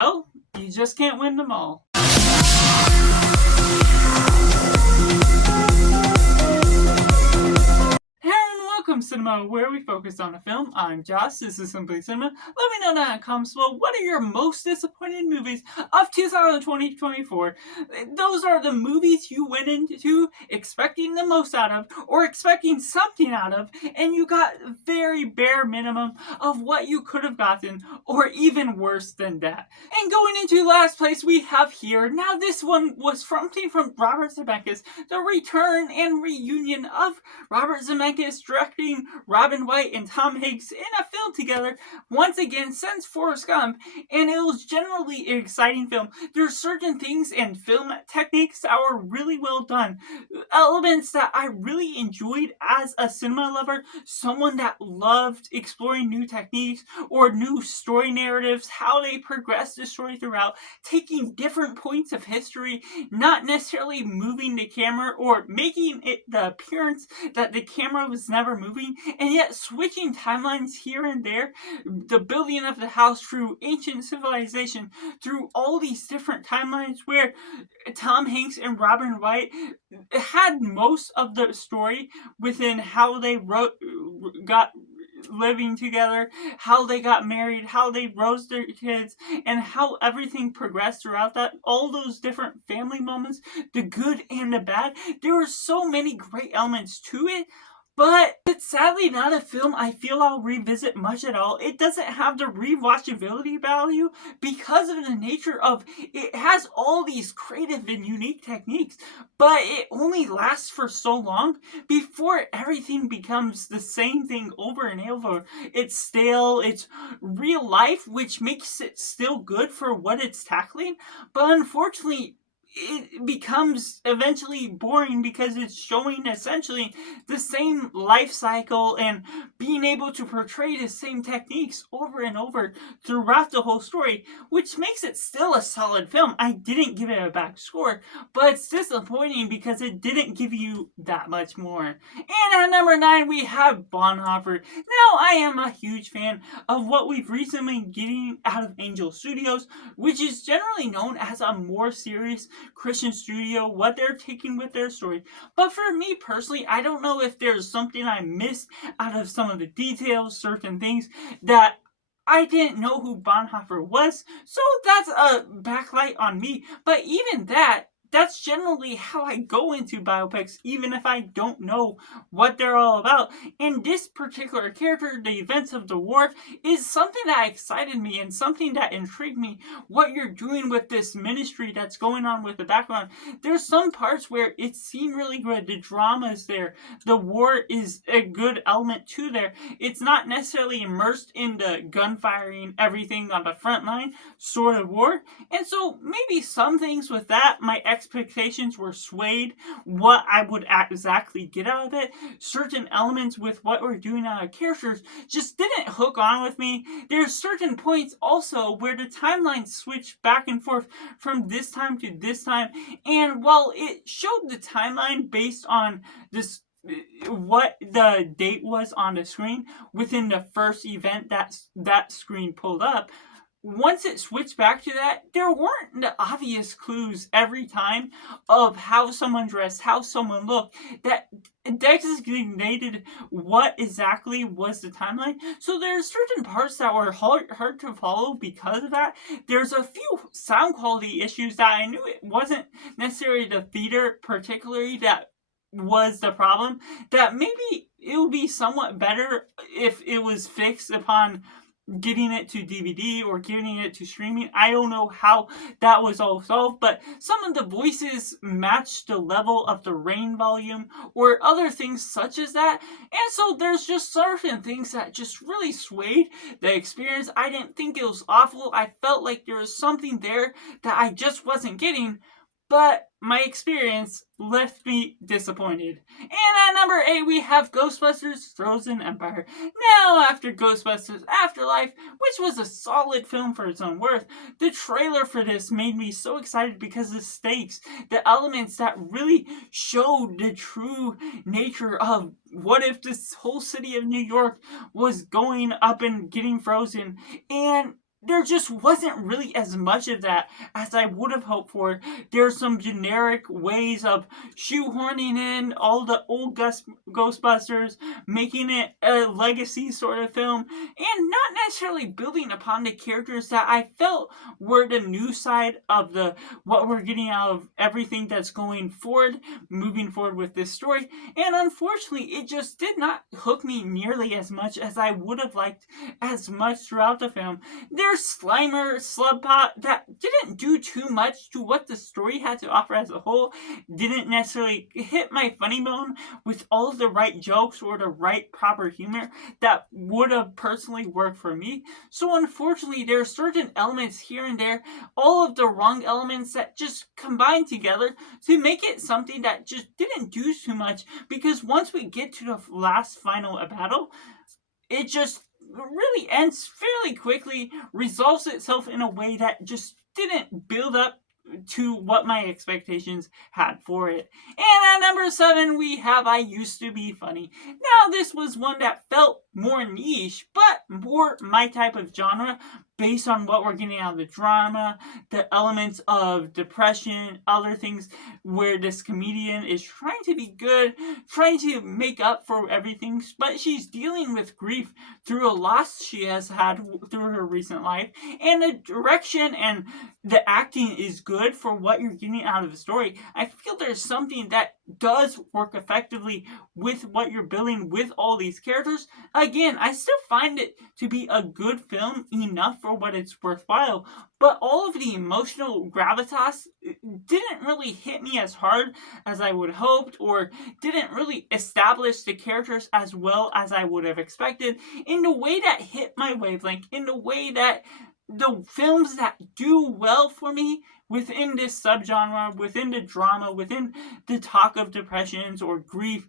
Well, you just can't win them all. Welcome Cinema, where we focus on a film. I'm Josh, this is Simply Cinema. Let me know down in the comments below, what are your most disappointing movies of 2020-2024? Those are the movies you went into expecting the most out of, or expecting something out of, and you got very bare minimum of what you could have gotten, or even worse than that. And going into last place, we have here, now this one was something from Robert Zemeckis, the return and reunion of Robert Zemeckis directing Robin Wright and Tom Hanks in a film together once again since Forrest Gump, and it was generally an exciting film. There's certain things and film techniques that were really well done, elements that I really enjoyed as a cinema lover, someone that loved exploring new techniques or new story narratives, how they progress the story throughout, taking different points of history, not necessarily moving the camera or making it the appearance that the camera was never moving, and yet switching timelines here and there, the building of the house through ancient civilization, through all these different timelines where Tom Hanks and Robin Wright had most of the story within how they got living together, how they got married, how they raised their kids, and how everything progressed throughout that, all those different family moments, the good and the bad. There were so many great elements to it, but it's sadly not a film I feel I'll revisit much at all. It doesn't have the rewatchability value because of the nature of it has all these creative and unique techniques, but it only lasts for so long before everything becomes the same thing over and over. It's stale, it's real life, which makes it still good for what it's tackling, but unfortunately it becomes eventually boring because it's showing essentially the same life cycle and being able to portray the same techniques over and over throughout the whole story, which makes it still a solid film. I didn't give it a back score, but it's disappointing because it didn't give you that much more. And at number 9, we have Bonhoeffer. Now, I am a huge fan of what we've recently been getting out of Angel Studios, which is generally known as a more serious Christian studio, what they're taking with their story. But for me personally, I don't know if there's something I missed out of some of the details, certain things that I didn't know who Bonhoeffer was, so that's a backlight on me. But even that's generally how I go into biopics, even if I don't know what they're all about. And this particular character, the events of the war, is something that excited me and something that intrigued me. What you're doing with this ministry that's going on with the background. There's some parts where it seemed really good. The drama is there. The war is a good element to there. It's not necessarily immersed in the gunfiring, everything on the front line sort of war. And so maybe some things with that, my expectations were swayed what I would exactly get out of it. Certain elements with what we're doing out of characters just didn't hook on with me. There's certain points also where the timelines switch back and forth from this time to this time, and while it showed the timeline based on this what the date was on the screen within the first event that screen pulled up, once it switched back to that, there weren't the obvious clues every time of how someone dressed, how someone looked, that designated what exactly was the timeline. So there's certain parts that were hard to follow because of that. There's a few sound quality issues that I knew it wasn't necessarily the theater particularly that was the problem, that maybe it would be somewhat better if it was fixed upon getting it to DVD or getting it to streaming. I don't know how that was all solved, but some of the voices matched the level of the rain volume or other things such as that. And so there's just certain things that just really swayed the experience. I didn't think it was awful. I felt like there was something there that I just wasn't getting, but my experience left me disappointed. And at number 8, we have Ghostbusters Frozen Empire. Now, after Ghostbusters Afterlife, which was a solid film for its own worth, the trailer for this made me so excited because the stakes, the elements that really showed the true nature of what if this whole city of New York was going up and getting frozen, and there just wasn't really as much of that as I would have hoped for. There's some generic ways of shoehorning in all the old Ghostbusters, making it a legacy sort of film, and not necessarily building upon the characters that I felt were the new side of the what we're getting out of everything that's going forward, moving forward with this story. And unfortunately, it just did not hook me nearly as much as I would have liked as much throughout the film. There's Slimer, Slugpot that didn't do too much to what the story had to offer as a whole, didn't necessarily hit my funny bone with all of the right jokes or the right proper humor that would have personally worked for me. So unfortunately, there are certain elements here and there, all of the wrong elements that just combine together to make it something that just didn't do too much, because once we get to the last final battle, it just really ends fairly quickly, resolves itself in a way that just didn't build up to what my expectations had for it. And at number 7, we have I Used to Be Funny. Now, this was one that felt more niche, but more my type of genre, based on what we're getting out of the drama, the elements of depression, other things where this comedian is trying to be good, trying to make up for everything, but she's dealing with grief through a loss she has had through her recent life. And the direction and the acting is good for what you're getting out of the story. I feel there's something that does work effectively with what you're building with all these characters. Again, I still find it to be a good film enough for what it's worthwhile, but all of the emotional gravitas didn't really hit me as hard as I would have hoped, or didn't really establish the characters as well as I would have expected, in the way that hit my wavelength, in the way that the films that do well for me within this subgenre, within the drama, within the talk of depressions or grief,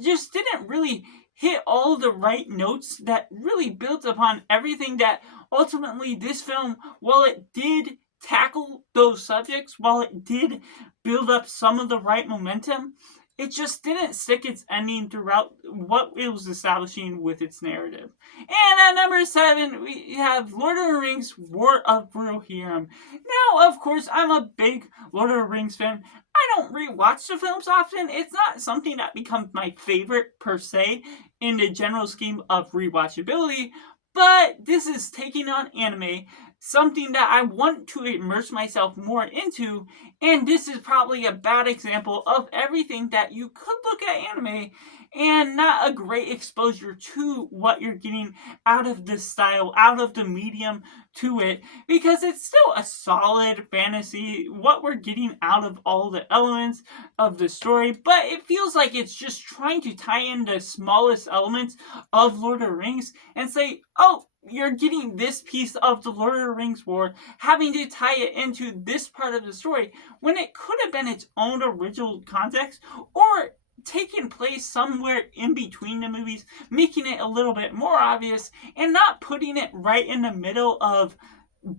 just didn't really hit all the right notes that really built upon everything that ultimately this film, while it did tackle those subjects, while it did build up some of the right momentum, it just didn't stick its ending throughout what it was establishing with its narrative. And at number 7, we have Lord of the Rings War of Rohirrim. Now, of course, I'm a big Lord of the Rings fan. I don't rewatch the films often. It's not something that becomes my favorite per se in the general scheme of rewatchability, but this is taking on anime, something that I want to immerse myself more into, and this is probably a bad example of everything that you could look at anime and not a great exposure to what you're getting out of this style, out of the medium to it, because it's still a solid fantasy, what we're getting out of all the elements of the story, but it feels like it's just trying to tie in the smallest elements of Lord of the Rings and say, oh, you're getting this piece of the Lord of the Rings War, having to tie it into this part of the story, when it could have been its own original context, or taking place somewhere in between the movies, making it a little bit more obvious, and not putting it right in the middle of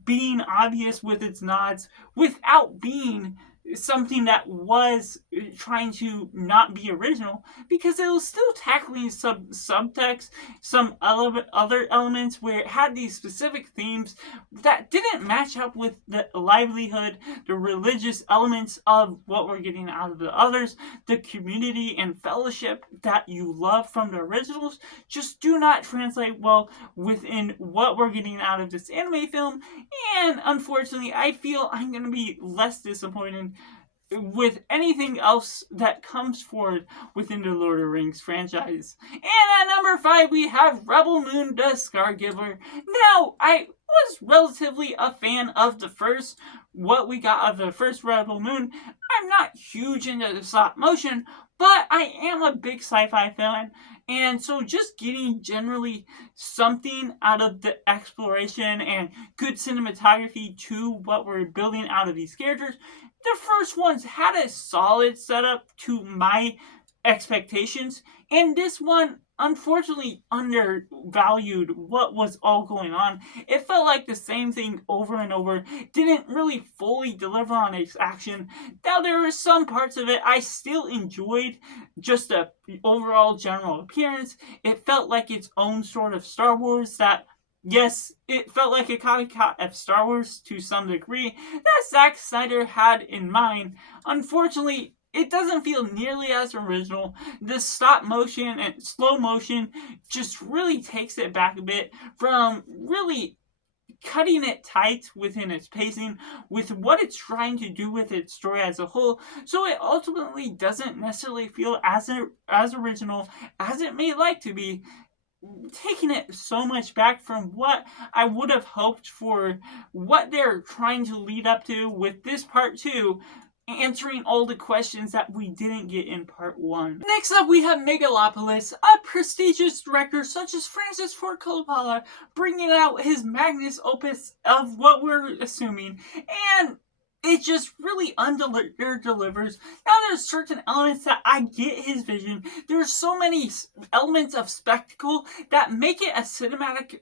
being obvious with its nods without being something that was trying to not be original, because it was still tackling some subtext, some other elements where it had these specific themes that didn't match up with the livelihood, the religious elements of what we're getting out of the others, the community and fellowship that you love from the originals, just do not translate well within what we're getting out of this anime film. And unfortunately, I feel I'm going to be less disappointed with anything else that comes forward within the Lord of the Rings franchise. And at number 5, we have Rebel Moon the Scargiver. Now, I was relatively a fan of the first, what we got of the first Rebel Moon. I'm not huge into the stop motion, but I am a big sci-fi fan, and so just getting generally something out of the exploration and good cinematography to what we're building out of these characters. The first ones had a solid setup to my expectations, and this one unfortunately undervalued what was all going on. It felt like the same thing over and over, didn't really fully deliver on its action. Now, there were some parts of it I still enjoyed, just the overall general appearance. It felt like its own sort of Star Wars that Yes, it felt like a copycat of Star Wars to some degree that Zack Snyder had in mind. Unfortunately, it doesn't feel nearly as original. The stop motion and slow motion just really takes it back a bit from really cutting it tight within its pacing with what it's trying to do with its story as a whole, so it ultimately doesn't necessarily feel as original as it may like to be, taking it so much back from what I would have hoped for what they're trying to lead up to with this part 2, answering all the questions that we didn't get in part 1. Next up, we have Megalopolis, a prestigious director such as Francis Ford Coppola bringing out his magnus opus of what we're assuming, and it just really delivers. Now, there's certain elements that I get his vision. There's so many elements of spectacle that make it a cinematic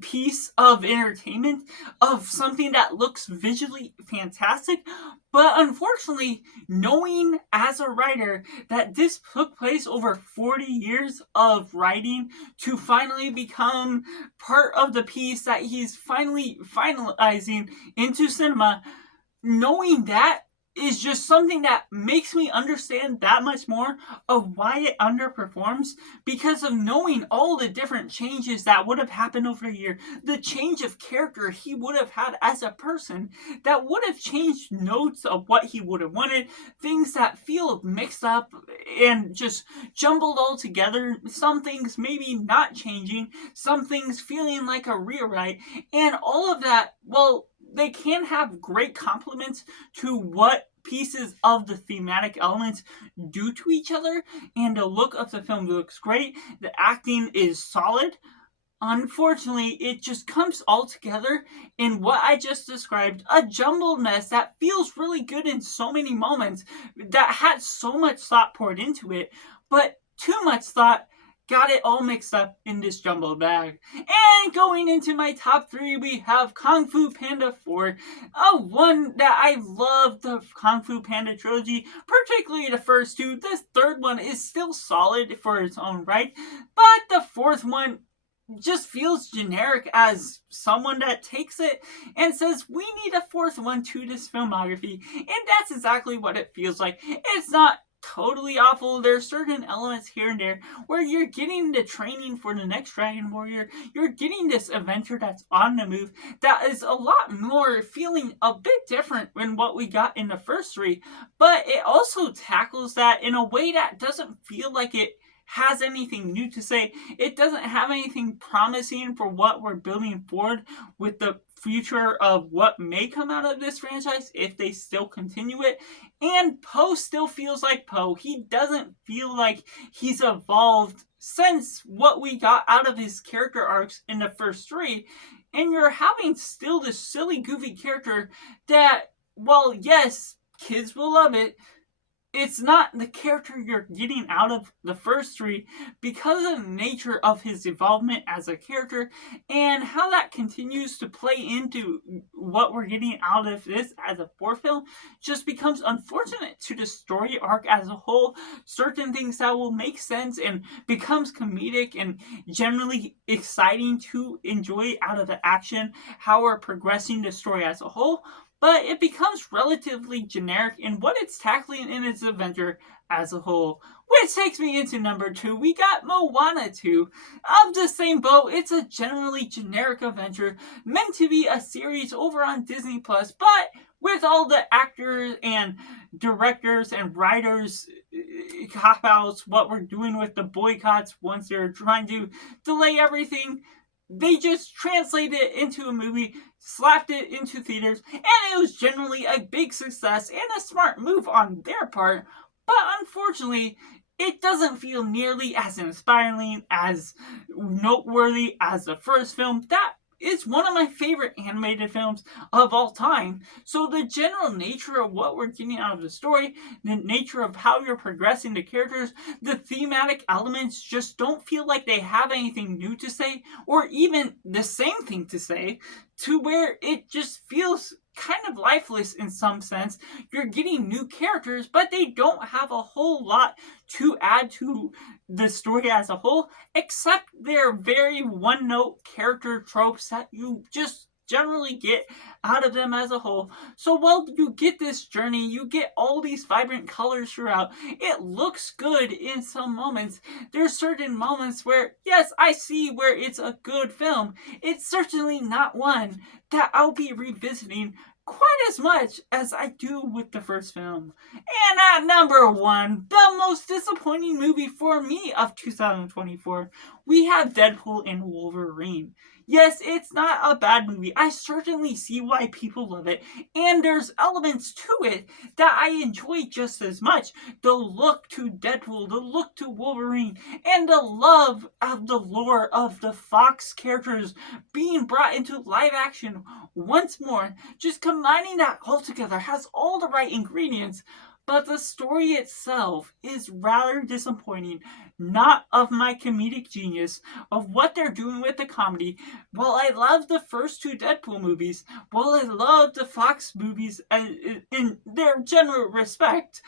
piece of entertainment, of something that looks visually fantastic. But unfortunately, knowing as a writer that this took place over 40 years of writing to finally become part of the piece that he's finally finalizing into cinema, knowing that is just something that makes me understand that much more of why it underperforms, because of knowing all the different changes that would have happened over a year, the change of character he would have had as a person that would have changed notes of what he would have wanted, things that feel mixed up and just jumbled all together, some things maybe not changing, some things feeling like a rewrite, and all of that, well, they can have great complements to what pieces of the thematic elements do to each other, and the look of the film looks great. The acting is solid. Unfortunately, it just comes all together in what I just described, a jumbled mess that feels really good in so many moments, that had so much thought poured into it, but too much thought got it all mixed up in this jumbled bag. And going into my top 3, we have Kung Fu Panda 4. One that I love, the Kung Fu Panda trilogy, particularly the first 2. This third one is still solid for its own right, but the fourth one just feels generic as someone that takes it and says, we need a fourth one to this filmography, and that's exactly what it feels like. It's not totally awful. There's certain elements here and there where you're getting the training for the next Dragon Warrior. You're getting this adventure that's on the move that is a lot more feeling a bit different than what we got in the first 3, but it also tackles that in a way that doesn't feel like it has anything new to say. It doesn't have anything promising for what we're building forward with the future of what may come out of this franchise if they still continue it. And Poe still feels like Poe. He doesn't feel like he's evolved since what we got out of his character arcs in the first 3. And you're having still this silly, goofy character that, well, yes, kids will love it, it's not the character you're getting out of the first 3, because of the nature of his involvement as a character and how that continues to play into what we're getting out of this as a 4th film just becomes unfortunate to the story arc as a whole. Certain things that will make sense and becomes comedic and generally exciting to enjoy out of the action, how we're progressing the story as a whole, but it becomes relatively generic in what it's tackling in its adventure as a whole. Which takes me into number 2. We got Moana 2. Of the same boat, it's a generally generic adventure meant to be a series over on Disney+, but with all the actors and directors and writers cop-outs, what we're doing with the boycotts once they're trying to delay everything, they just translated it into a movie, slapped it into theaters, and it was generally a big success and a smart move on their part. But unfortunately, it doesn't feel nearly as inspiring, as noteworthy as the first film. That is one of my favorite animated films of all time. So the general nature of what we're getting out of the story, the nature of how you're progressing the characters, the thematic elements just don't feel like they have anything new to say, or even the same thing to say, to where it just feels kind of lifeless in some sense. You're getting new characters, but they don't have a whole lot to add to the story as a whole, except their very one note character tropes that you just generally get out of them as a whole. So while you get this journey, you get all these vibrant colors throughout, it looks good in some moments. There's certain moments where, yes, I see where it's a good film. It's certainly not one that I'll be revisiting quite as much as I do with the first film. And at number one, the most disappointing movie for me of 2024, we have Deadpool and Wolverine. Yes, it's not a bad movie. I certainly see why people love it, and there's elements to it that I enjoy just as much. The look to Deadpool, the look to Wolverine, and the love of the lore of the Fox characters being brought into live action once more. Just combining that all together has all the right ingredients, but the story itself is rather disappointing. Not of my comedic genius, of what they're doing with the comedy. While I love the first two Deadpool movies, while I love the Fox movies in their general respect,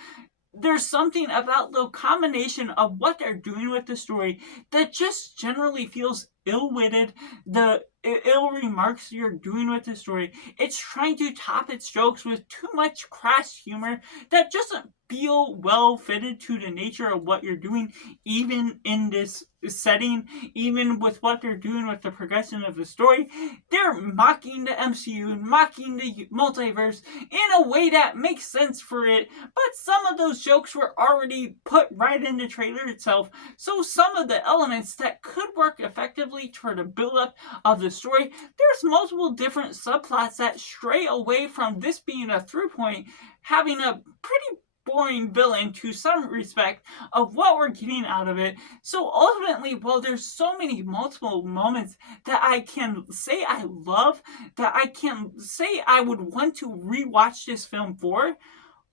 there's something about the combination of what they're doing with the story that just generally feels ill-witted. The ill remarks you're doing with the story, it's trying to top its jokes with too much crass humor that doesn't feel well fitted to the nature of what you're doing, even in this setting, even with what they're doing with the progression of the story. They're mocking the MCU, mocking the multiverse in a way that makes sense for it, but some of those jokes were already put right in the trailer itself, so some of the elements that could work effectively for the build-up of the story, there's multiple different subplots that stray away from this being a through point, having a pretty boring villain to some respect of what we're getting out of it. So ultimately, while there's so many multiple moments that I can say I love, that I can say I would want to rewatch this film for,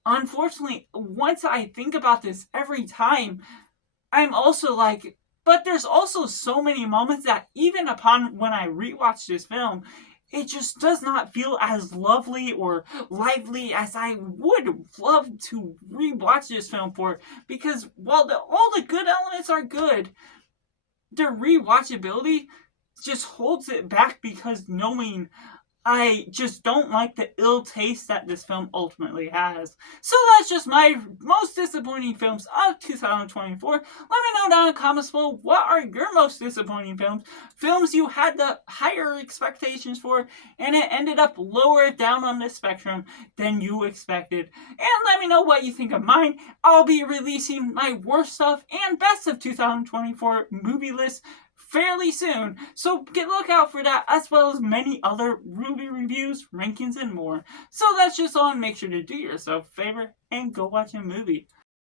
unfortunately, once I think about this every time, I'm also like, but there's also so many moments that even upon when I rewatch this film, it just does not feel as lovely or lively as I would love to rewatch this film for. Because while all the good elements are good, the rewatchability just holds it back because knowing I just don't like the ill taste that this film ultimately has. So that's just my most disappointing films of 2024. Let me know down in the comments below, what are your most disappointing films? Films you had the higher expectations for, and it ended up lower down on the spectrum than you expected. And let me know what you think of mine. I'll be releasing my worst stuff and best of 2024 movie list fairly soon, so look out for that, as well as many other movie reviews, rankings, and more. So that's just all, and make sure to do yourself a favor and go watch a movie.